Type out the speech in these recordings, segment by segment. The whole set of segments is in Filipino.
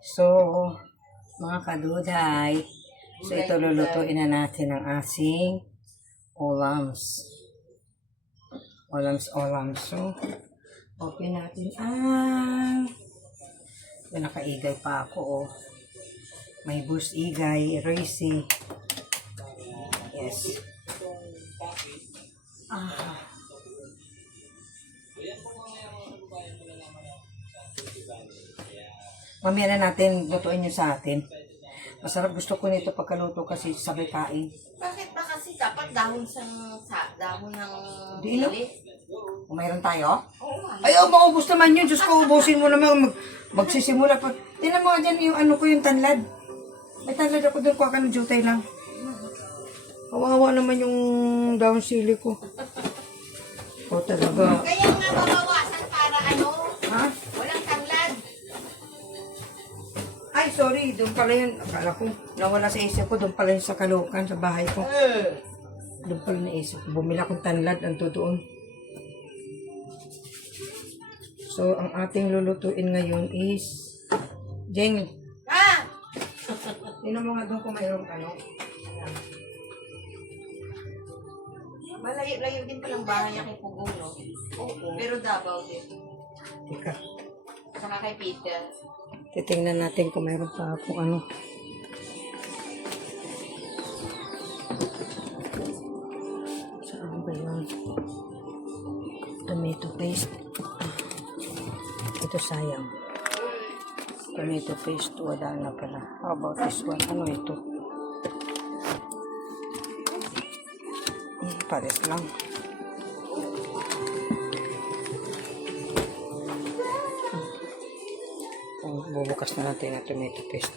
So, mga kaduday, so ito lulutuin na natin ang asing olams. Olams. So, open natin ang nakaigay pa ako, oh. May boost igay, racy. Yes. Mamaya na natin lutuin yun sa atin. Masarap, gusto ko nito pagkaluto kasi sabay kain. Bakit ba kasi dapat dahon dahon ng Di, no? dili? Kung mayroon tayo? Oo nga. Ay, maubos naman yun. Diyos ko, ubusin mo naman. Magsisimula pa. Tingnan mo dyan yung ano ko, yung tanlad. May tanlad ako doon. Kuha ka ng jutay lang. Kawawa naman yung down sili ko. O talaga. Kaya nga mabawasan para ano? Ha? Walang tanglad. Ay, sorry. Doon pala yun. Akala ko, nawala sa isip ko. Doon pala yun sa Caloocan, sa bahay ko. Doon pala naisip ko. Bumili akong tanlad. Ang doon. So, ang ating lulutuin ngayon is Jeng. Ha? Tingnan mo nga doon kung mayroong ano. Malayo-layo din palang bahay niya kay Pugo, no? Oo. Pero Davao din. Teka. Saka kay Peter. Titingnan natin kung mayroon pa akong ano. Saan ba yun? Tomato paste. Ito sayang. Tomato paste. Wala na pala. How about this one? Ano ito? Pares lang. Bubukas na natin ang tomato paste.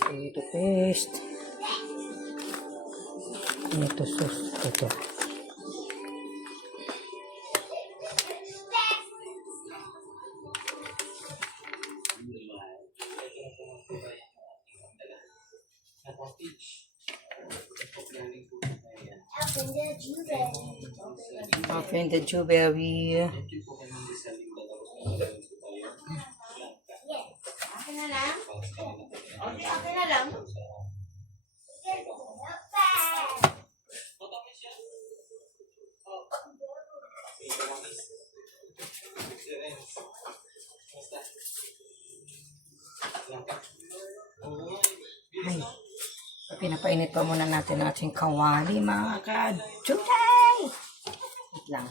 Tomato paste. Tomato sauce. Ito. Open the jewelry. Akin na lang? Okay, akin na lang. Ay, pinapainit pa muna natin ang ating kawali, mga ka-jutay! Wait lang.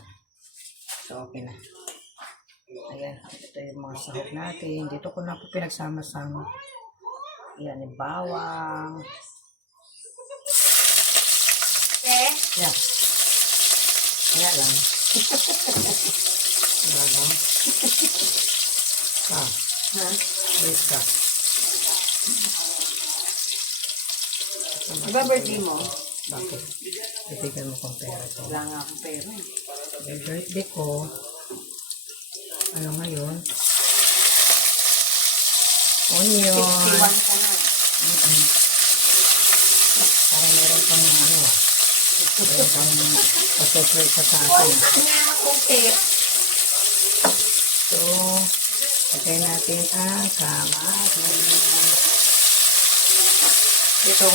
So, okay na. Ayan, ito yung mga sahog natin. Dito ko na po pinagsama-sama. Ayan, yung bawang. Eh? Ayan. Ayan lang. Bawang. Ah, Ha? wait ka. Diba birthday mo? Bakit? Bibigyan mo kong pera to. Wala nga akong pera. Yung birthday ko, ano ngayon? Onion. 61 ka na. Para meron kang ano, meron kang pa-surprise sa akin. Wala nga akong pera. So, patay natin ang kamatis. Itong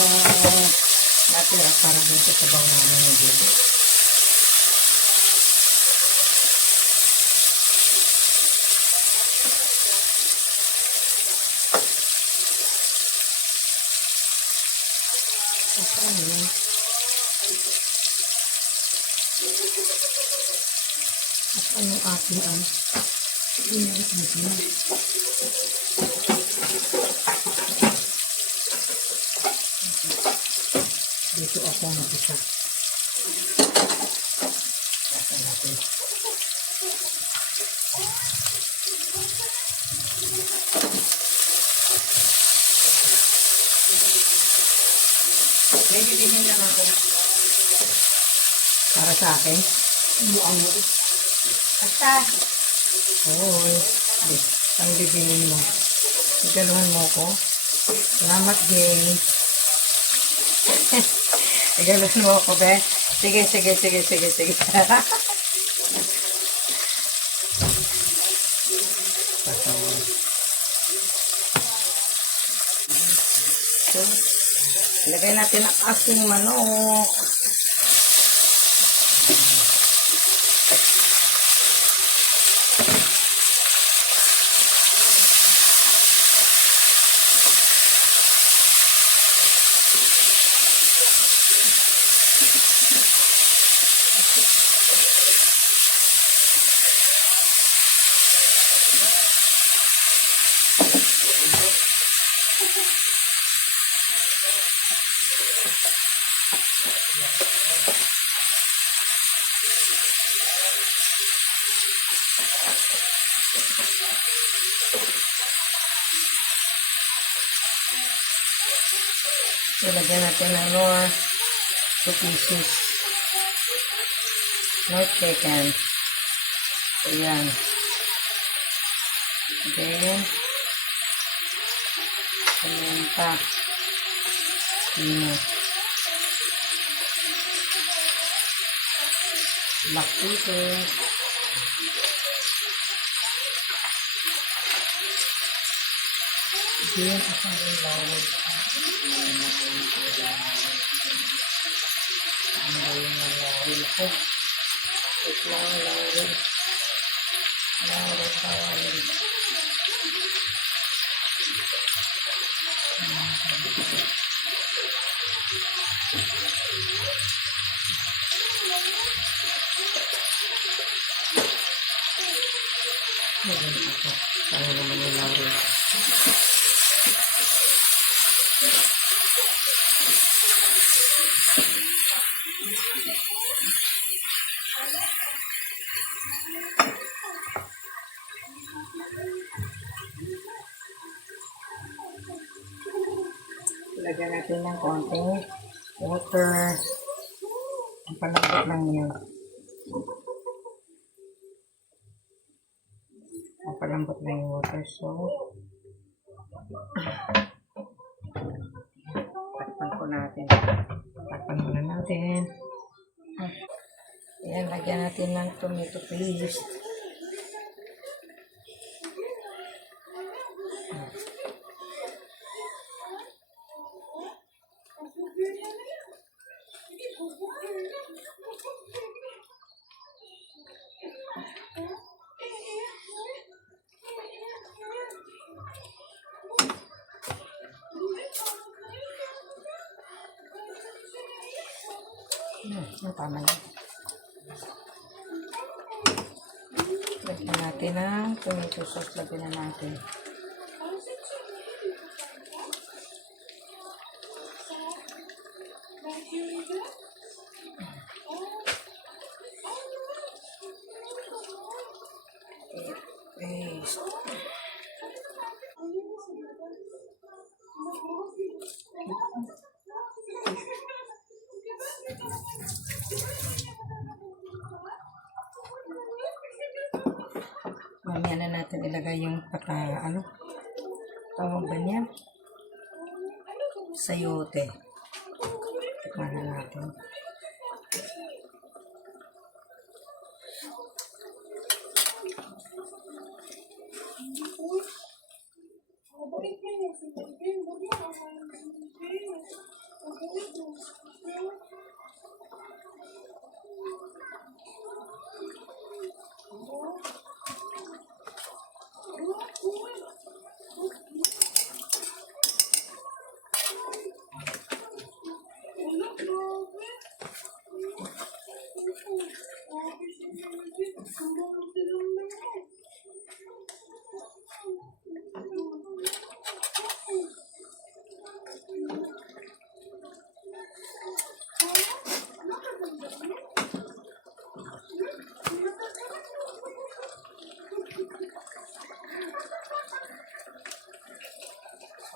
natin para dun sa sabaw namin ng gilid. Saan yun? Saan yung ating ang inalit natin? Dito ako mag-isa. Lasa natin. May bibigyan lang ako. Para sa akin? Buang mo. Basta. Oo. Ang bibinin mo. Igaluhan mo ko. Salamat, Jay. Igalan mo ako, be. Sige, sige, sige, sige, sige. So, ilagay natin ang ating manok. So, lagyan natin ng Knorr 2 pieces. Knorr chicken. Ayan. Then, ayan pa. Black pepper. Ayan, asang lawag. Ano ba yung lawag ko? Wait lang, lawag. Lawag. Ano naman yung lawag? Lagyan natin ng konting water. Ang palambot lang yun. Ang palambot lang yung water. So, takpan ko natin. Takpan muna natin. Ayan, lagyan natin ng tomato paste. Tama na. Lagyan natin ang tomato sauce. Lagyan na natin. Paste. Mamaya na natin ilagay yung tawag ba niya? Sayote. Tikman na natin.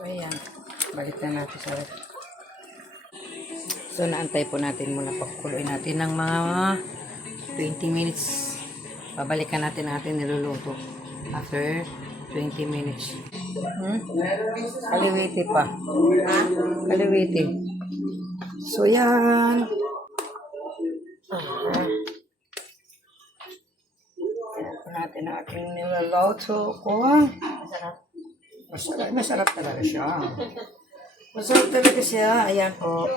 So, ayan. Balik na natin sa ref. So, naantay po natin muna pagkuloy natin ng mga 20 minutes. Babalikan natin niluluto after 20 minutes. Kaliwiti pa. Ha? Kaliwiti. So, yan. Tignan po natin ang aking nilaloto ko. Masarap. Masarap talaga siya. Masarap talaga siya. Ayan po.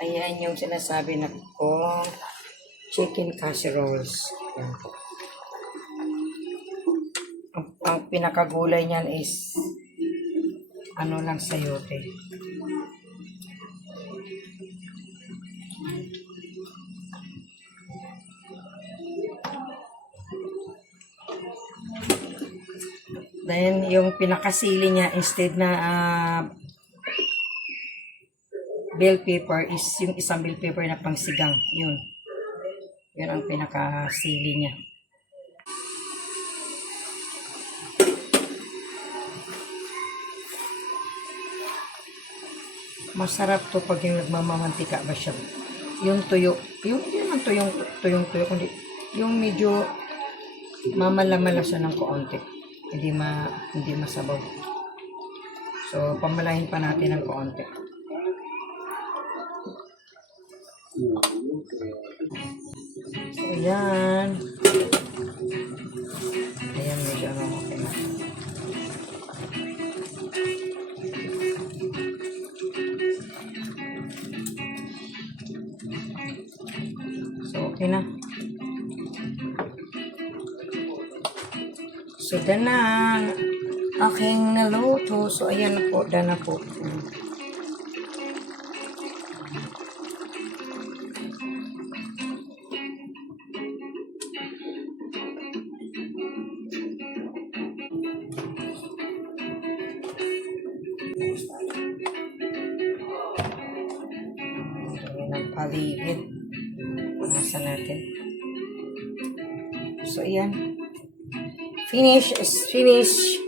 Ayan yung sinasabi na ko. Chicken casseroles. Ayan po. Ang pinakagulay niyan is ano lang sayote. Then, yung pinakasili niya, instead na bell pepper, is yung isang bell pepper na pangsigang. Yun. Yun ang pinakasili niya. Masarap to pag yung nagmamamantika ba siya. Yung tuyo, yung ang tuyong tuyo, kundi yung medyo mamalamala siya ng kaunti. Hindi masabaw. So, pamalahin pa natin ng kaunti. So, ayan. Ayan, medyo okay na. So, okay na. So, dyan na ang aking naluto. So, ayan na po. Dyan na po. Ayan ang paligid. Nasa natin. So, ayan. Finish is finish.